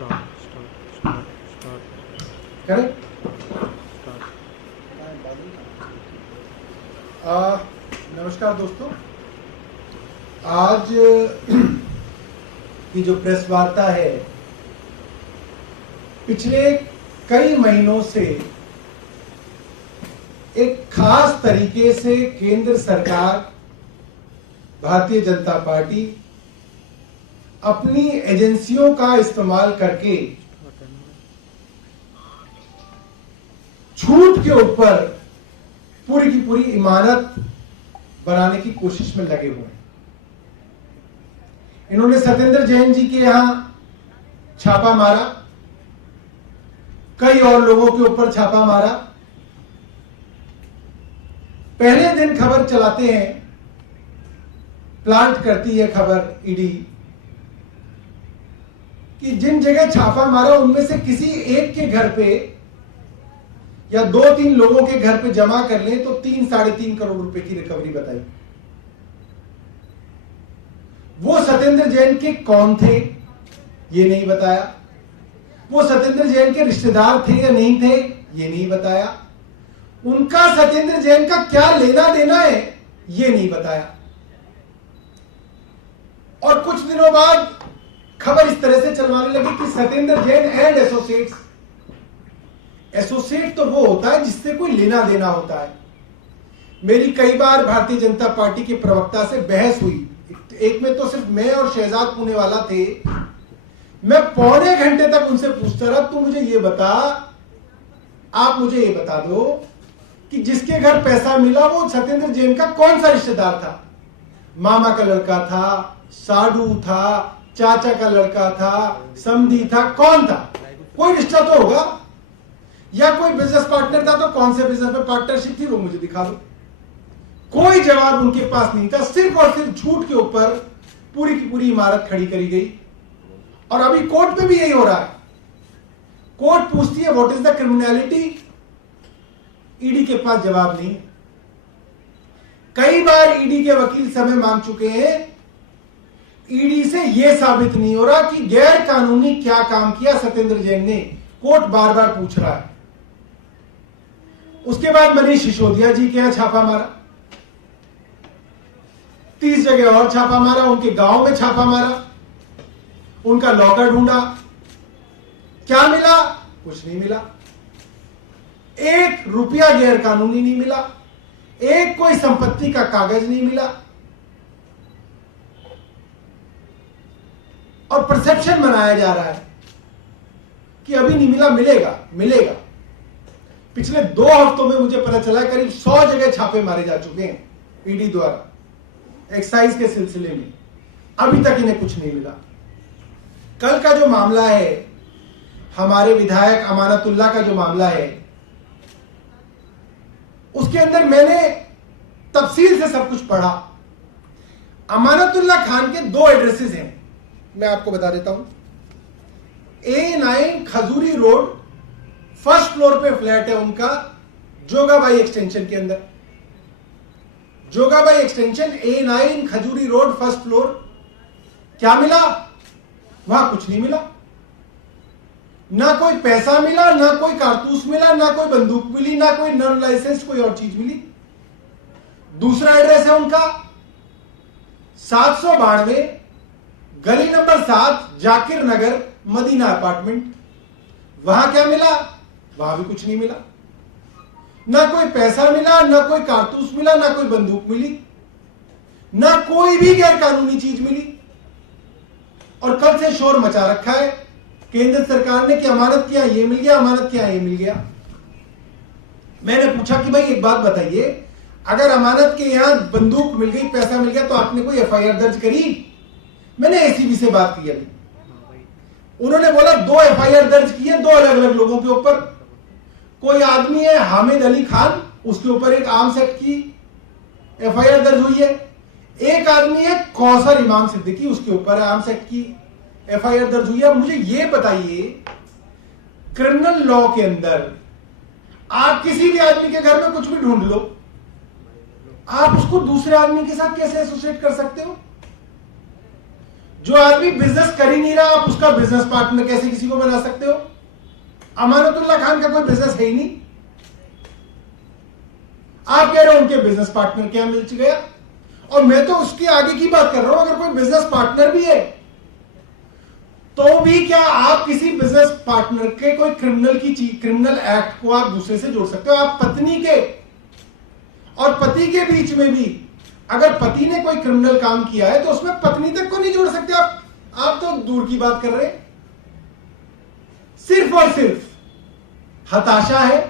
Correct. नमस्कार दोस्तों, आज की जो प्रेस वार्ता है, पिछले कई महीनों से एक खास तरीके से केंद्र सरकार, भारतीय जनता पार्टी अपनी एजेंसियों का इस्तेमाल करके छूट के ऊपर पूरी की पूरी इमारत बनाने की कोशिश में लगे हुए हैं। इन्होंने सत्येंद्र जैन जी के यहां छापा मारा, कई और लोगों के ऊपर छापा मारा। पहले दिन खबर चलाते हैं, प्लांट करती है खबर ईडी कि जिन जगह छापा मारा उनमें से किसी एक के घर पे या 2-3 लोगों के घर पे जमा कर लें तो 3-3.5 करोड़ रुपए की रिकवरी बताई। वो सत्येंद्र जैन के कौन थे ये नहीं बताया, वो सत्येंद्र जैन के रिश्तेदार थे या नहीं थे ये नहीं बताया, उनका सत्येंद्र जैन का क्या लेना देना है ये नहीं बताया। और कुछ दिनों बाद खबर इस तरह से चलवाने लगी कि Satyendra Jain and associates. Associate तो वो होता है जिससे कोई लेना देना होता है। मेरी कई बार भारतीय जनता पार्टी के प्रवक्ता से बहस हुई, एक में तो सिर्फ मैं और शहजाद पूनेवाला थे। मैं पौने घंटे तक उनसे पूछता रहा, तू मुझे ये बता, आप मुझे ये बता दो कि जिसके घर पैसा मिला वो सत्येंद्र जैन का कौन सा रिश्तेदार था? मामा का लड़का था, साडू था, चाचा का लड़का था, समधी था, कौन था? कोई रिश्ता तो होगा, या कोई बिजनेस पार्टनर था तो कौन से बिजनेस में पार्टनरशिप थी वो मुझे दिखा दो। कोई जवाब उनके पास नहीं था। सिर्फ और सिर्फ झूठ के ऊपर पूरी की पूरी इमारत खड़ी करी गई। और अभी कोर्ट में भी यही हो रहा है। कोर्ट पूछती है what is the criminality, ED के पास जवाब नहीं। कई बार ईडी के वकील समय मांग चुके हैं, ईडी से यह साबित नहीं हो रहा कि गैर कानूनी क्या काम किया सत्येंद्र जैन ने। कोर्ट बार बार पूछ रहा है। उसके बाद मनीष सिसोदिया जी के यहां छापा मारा, 30 जगह और छापा मारा, उनके गांव में छापा मारा, उनका लॉकर ढूंढा। क्या मिला? कुछ नहीं मिला। 1 रुपया गैर कानूनी नहीं मिला, एक कोई संपत्ति का कागज नहीं मिला। और परसेप्शन बनाया जा रहा है कि अभी नहीं मिला, मिलेगा मिलेगा। पिछले 2 हफ्तों में मुझे पता चला करीब 100 जगह छापे मारे जा चुके हैं ईडी द्वारा एक्साइज के सिलसिले में, अभी तक इन्हें कुछ नहीं मिला। कल का जो मामला है, हमारे विधायक अमानतुल्लाह का जो मामला है, उसके अंदर मैंने तफसील से सब कुछ पढ़ा। अमानतुल्लाह खान के 2 एड्रेसेस हैं, मैं आपको बता देता हूं। A9 खजूरी रोड, फर्स्ट फ्लोर पे फ्लैट है उनका, जोगाबाई एक्सटेंशन के अंदर। जोगाबाई एक्सटेंशन, A9 खजूरी रोड, फर्स्ट फ्लोर। क्या मिला? वहां कुछ नहीं मिला। ना कोई पैसा मिला, ना कोई कारतूस मिला, ना कोई बंदूक मिली, ना कोई नॉन लाइसेंस कोई और चीज मिली। दूसरा एड्रेस है उनका 792 गली नंबर 7, जाकिर नगर, मदीना अपार्टमेंट। वहां क्या मिला? वहां भी कुछ नहीं मिला। ना कोई पैसा मिला, ना कोई कारतूस मिला, ना कोई बंदूक मिली, ना कोई भी गैर कानूनी चीज मिली। और कल से शोर मचा रखा है केंद्र सरकार ने कि अमानत क्या ये मिल गया, अमानत क्या ये मिल गया। मैंने पूछा कि भाई एक बात बताइए, अगर अमानत के यहां बंदूक मिल गई, पैसा मिल गया, तो आपने कोई एफआईआर दर्ज करी? मैंने एसीबी से बात की अभी, उन्होंने बोला 2 एफआईआर दर्ज की है 2 अलग अलग लोगों के ऊपर। कोई आदमी है हामिद अली खान, उसके ऊपर एक आर्म्स एक्ट की एफआईआर दर्ज हुई है। एक आदमी है कौसर इमाम सिद्दीकी, उसके ऊपर आर्म्स एक्ट की एफआईआर दर्ज हुई है। मुझे ये बताइए, क्रिमिनल लॉ के अंदर आप किसी भी आदमी के घर में कुछ भी ढूंढ लो, आप उसको दूसरे आदमी के साथ कैसे एसोसिएट कर सकते हो? जो आदमी बिजनेस कर ही नहीं रहा, आप उसका बिजनेस पार्टनर कैसे किसी को बना सकते हो? अमानतुल्लाह खान का कोई बिजनेस है ही नहीं, आप कह रहे हो उनके बिजनेस पार्टनर क्या मिल गया? और मैं तो उसके आगे की बात कर रहा हूं, अगर कोई बिजनेस पार्टनर भी है तो भी क्या आप किसी बिजनेस पार्टनर के कोई क्रिमिनल एक्ट को आप दूसरे से जोड़ सकते हो? आप पत्नी के और पति के बीच में भी अगर पति ने कोई क्रिमिनल काम किया है तो उसमें पत्नी तक को नहीं जोड़ सकते आप तो दूर की बात कर रहे हैं। सिर्फ और सिर्फ हताशा है,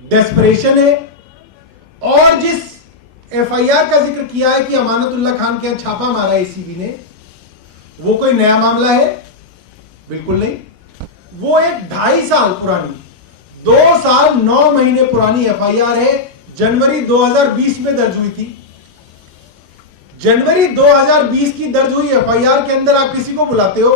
डेस्परेशन है, और जिस एफआईआर का जिक्र किया है कि अमानतुल्लाह खान के यहां छापा मारा एसीबी ने, वो कोई नया मामला है? बिल्कुल नहीं। वो एक 2.5 साल पुरानी, 2 साल 9 महीने पुरानी एफआईआर है, जनवरी 2020 में दर्ज हुई थी। जनवरी 2020 की दर्ज हुई एफआईआर के अंदर आप किसी को बुलाते हो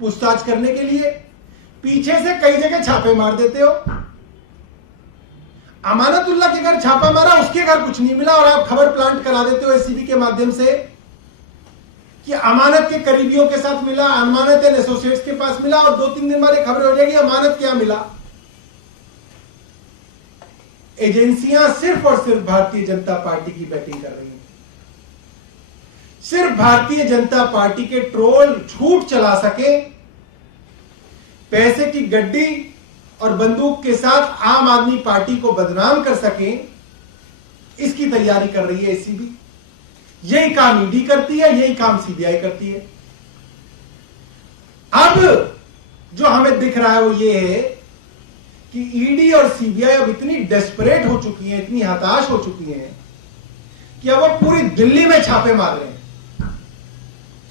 पूछताछ करने के लिए, पीछे से कई जगह छापे मार देते हो। अमानतुल्लाह के घर छापा मारा, उसके घर कुछ नहीं मिला, और आप खबर प्लांट करा देते हो एसीबी के माध्यम से कि अमानत के करीबियों के साथ मिला, अमानत एंड एसोसिएट्स के पास मिला, और 2-3 दिन बाद खबर हो जाएगी अमानत क्या मिला। एजेंसियां सिर्फ और सिर्फ भारतीय जनता पार्टी की बैटिंग कर रही हैं। सिर्फ भारतीय जनता पार्टी के ट्रोल झूठ चला सके, पैसे की गड्डी और बंदूक के साथ आम आदमी पार्टी को बदनाम कर सके, इसकी तैयारी कर रही है एसीबी। यही काम ईडी करती है, यही काम सीबीआई करती है। अब जो हमें दिख रहा है वो ये है कि ईडी और सीबीआई अब इतनी डेस्परेट हो चुकी हैं, इतनी हताश हो चुकी हैं कि अब वो पूरी दिल्ली में छापे मार रहे हैं।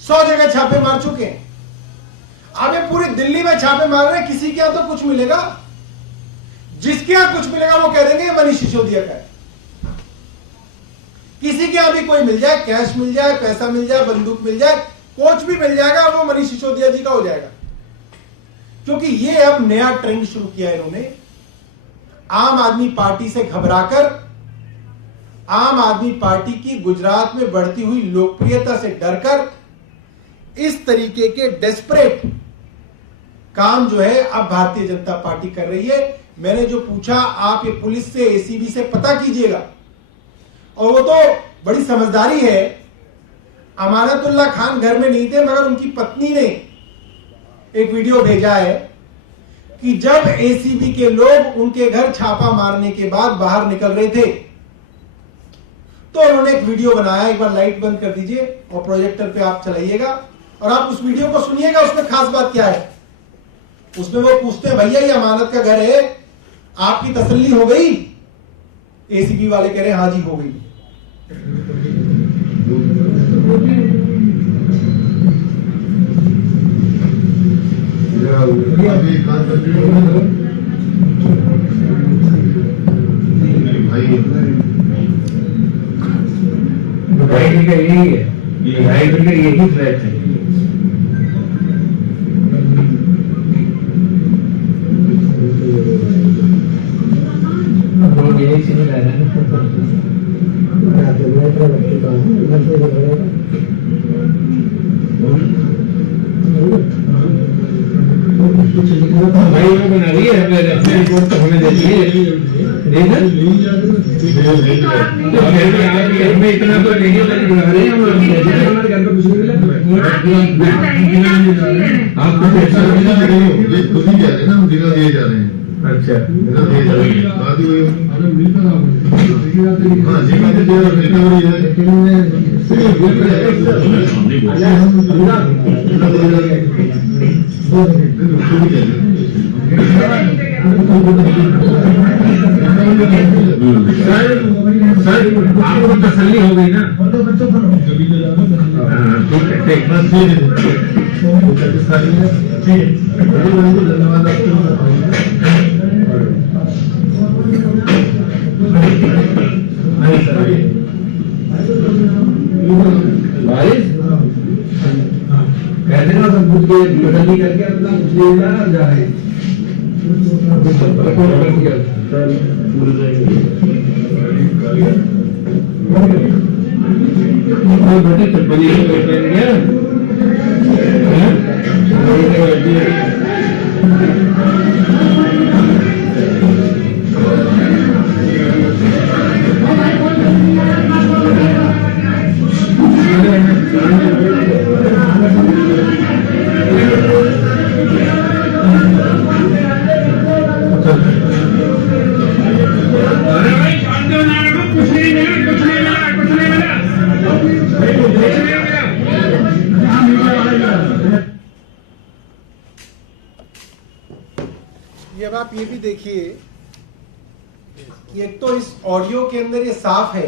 100 जगह छापे मार चुके हैं, अब ये पूरी दिल्ली में छापे मार रहे हैं। किसी के यहां तो कुछ मिलेगा, जिसके यहां कुछ मिलेगा वो कह देंगे मनीष सिसोदिया का है। किसी के यहां भी कोई मिल जाए, कैश मिल जाए, पैसा मिल जाए, बंदूक मिल जाए, कोच भी मिल जाएगा, वो मनीष सिसोदिया जी का हो जाएगा। क्योंकि ये अब नया ट्रेंड शुरू किया है इन्होंने, आम आदमी पार्टी से घबराकर, आम आदमी पार्टी की गुजरात में बढ़ती हुई लोकप्रियता से डरकर इस तरीके के डेस्परेट काम जो है अब भारतीय जनता पार्टी कर रही है। मैंने जो पूछा, आप ये पुलिस से, एसीबी से पता कीजिएगा, और वो तो बड़ी समझदारी है। अमानतुल्लाह खान घर में नहीं थे, मगर उनकी पत्नी ने एक वीडियो भेजा है कि जब एसीबी के लोग उनके घर छापा मारने के बाद बाहर निकल रहे थे तो उन्होंने एक वीडियो बनाया। एक बार लाइट बंद कर दीजिए और प्रोजेक्टर पे आप चलाइएगा और आप उस वीडियो को सुनिएगा। उसमें खास बात क्या है, उसमें वो पूछते हैं, भैया ये अमानत का घर है, आपकी तसल्ली हो गई? एसीबी वाले कह रहे हैं हाँ जी हो गई। भाई का यही है, भाई का यही फ्लैट है। यही सीन रह रहा है। भाई वो बना रही है, अपने रिपोर्ट तो हमें दे दी हमें इतना तो नहीं बना रहे हैं, हमारे घर पर कुछ नहीं मिला। आप कुछ ऐसा खुद ही जा रहे हैं ना, जिला दिए जा रहे हैं। अच्छा, दिए जा रहे हैं, बात ही हाँ जी, बात जो मिलता हो रही सर, आपको तसल्ली हो गई ना? ठीक कहते ना सब कुछ तसल्ली करके अपना कुछ ले जा रहे हैं। बड़ी ये अब आप ये भी देखिए कि एक तो इस ऑडियो के अंदर ये साफ है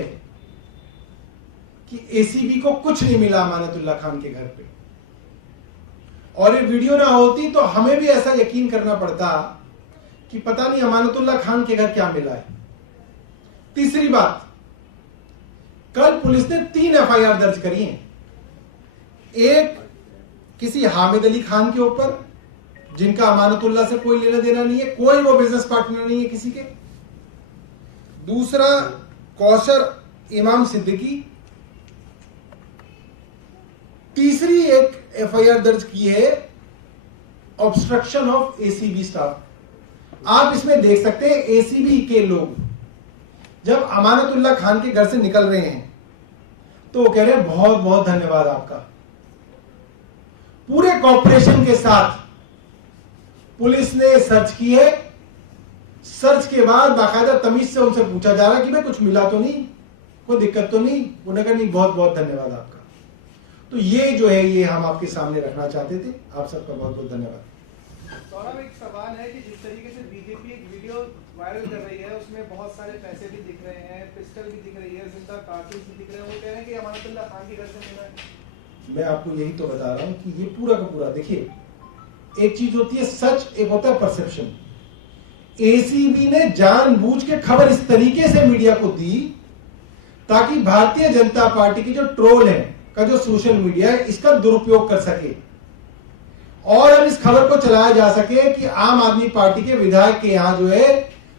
कि एसीबी को कुछ नहीं मिला अमानतुल्लाह खान के घर पे, और ये वीडियो ना होती तो हमें भी ऐसा यकीन करना पड़ता कि पता नहीं अमानतुल्लाह खान के घर क्या मिला है। तीसरी बात, कल पुलिस ने 3 एफआईआर दर्ज करी हैं। एक किसी हामिद अली खान के ऊपर, जिनका अमानतुल्लाह से कोई लेना देना नहीं है, कोई वो बिजनेस पार्टनर नहीं है किसी के। दूसरा कौशर इमाम सिद्दीकी। तीसरी एक एफआईआर दर्ज की है ऑब्स्ट्रक्शन ऑफ एसीबी स्टाफ। आप इसमें देख सकते हैं एसीबी के लोग जब अमानतुल्लाह खान के घर से निकल रहे हैं तो वो कह रहे हैं बहुत बहुत धन्यवाद आपका। पूरे कॉर्पोरेशन के साथ पुलिस ने सर्च की है। सर्च के बाद बाकायदा तमीज से उनसे पूछा जा रहा है कि भाई कुछ मिला तो नहीं, कोई दिक्कत तो नहीं। उन्होंने कहा नहीं, बहुत बहुत धन्यवाद आपका। तो ये जो है ये हम आपके सामने रखना चाहते थे। आप सबका बहुत बहुत धन्यवाद। सौरभ, एक सवाल है कि जिस तरीके से बीजेपी एक वीडियो वायरल कर रही है उसमें बहुत सारे पैसे भी दिख रहे हैं, पिस्टल भी दिख रही है, जिंदा कारतूस भी दिख रहे हैं, वो कह रहे हैं कि अमानतुल्लाह खान के घर से मिला है। मैं आपको यही तो बता रहा हूं कि ये पूरा का पूरा देखिए, एक चीज होती है सच, एक होता है परसेप्शन। एसीबी ने जानबूझ के खबर इस तरीके से मीडिया को दी ताकि भारतीय जनता पार्टी की जो ट्रोल है का जो सोशल मीडिया है इसका दुरुपयोग कर सके, और अब इस खबर को चलाया जा सके कि आम आदमी पार्टी के विधायक के यहां जो है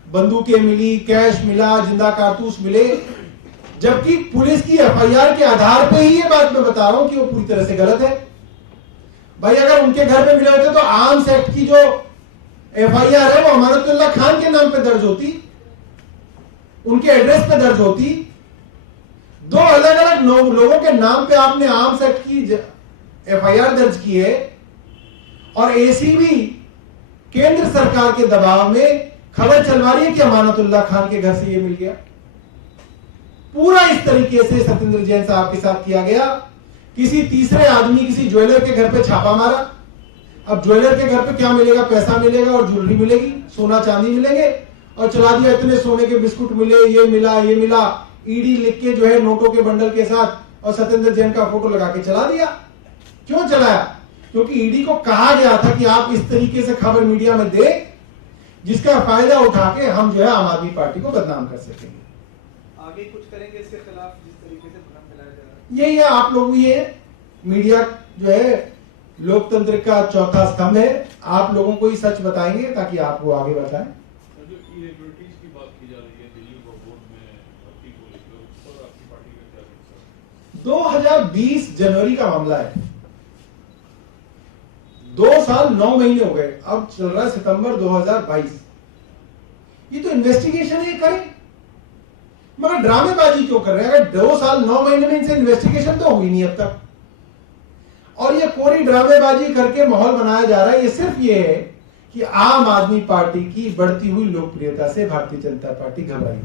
बंदूकें मिली, कैश मिला, जिंदा कारतूस मिले, जबकि पुलिस की एफआईआर के आधार पे ही ये बात मैं बता रहा हूं कि वो पूरी तरह से गलत है। भाई अगर उनके घर में मिले होते तो आर्म्स एक्ट की जो एफआईआर है वो अमानतुल्लाह खान के नाम पे दर्ज होती, उनके एड्रेस पे दर्ज होती। 2 अलग अलग लोगों के नाम पे आपने आर्म्स एक्ट की एफआईआर दर्ज की है, और एसीबी केंद्र सरकार के दबाव में खबर चलवा रही है कि अमानतुल्लाह खान के घर से ये मिल गया। पूरा इस तरीके से सत्येंद्र जैन साहब के साथ किया गया। किसी तीसरे आदमी किसी ज्वेलर के घर पे छापा मारा। अब ज्वेलर के घर पे क्या मिलेगा? पैसा मिलेगा और ज्वेलरी मिलेगी, सोना चांदी मिलेंगे, और चला दिया इतने सोने के बिस्कुट मिले, ये मिला ये मिला, ईडी लिख के जो है नोटों के बंडल के साथ, और सत्येंद्र जैन का फोटो लगा के चला दिया। क्यों चलाया? क्योंकि ईडी को कहा गया था कि आप इस तरीके से खबर मीडिया में दे जिसका फायदा उठा के हम जो है आम आदमी पार्टी को बदनाम कर सकेंगे। आगे कुछ करेंगे इसके खिलाफ जिस तरीके से भ्रम फैलाया जा रहा है? यही है, आप लोग ये मीडिया जो है लोकतंत्र का चौथा स्तंभ है। आप लोगों को ही सच बताएंगे ताकि आप वो आगे बढ़ाएं। जो इरेगुलरिटीज की बात की जा रही है दिल्ली बोर्ड में भर्ती को लेकर, उस पर आपकी पार्टी का क्या कहना है? 2020 जनवरी का मामला है। 2 साल 9 महीने हो गए, अब चल रहा है सितंबर 2022। ये तो इन्वेस्टिगेशन ही करें, मगर ड्रामेबाजी क्यों कर रहे हैं? अगर 2 साल 9 महीने में इनसे इन्वेस्टिगेशन तो हुई नहीं अब तक, और ये कोरी ड्रामेबाजी करके माहौल बनाया जा रहा है। ये सिर्फ ये है कि आम आदमी पार्टी की बढ़ती हुई लोकप्रियता से भारतीय जनता पार्टी घबराई।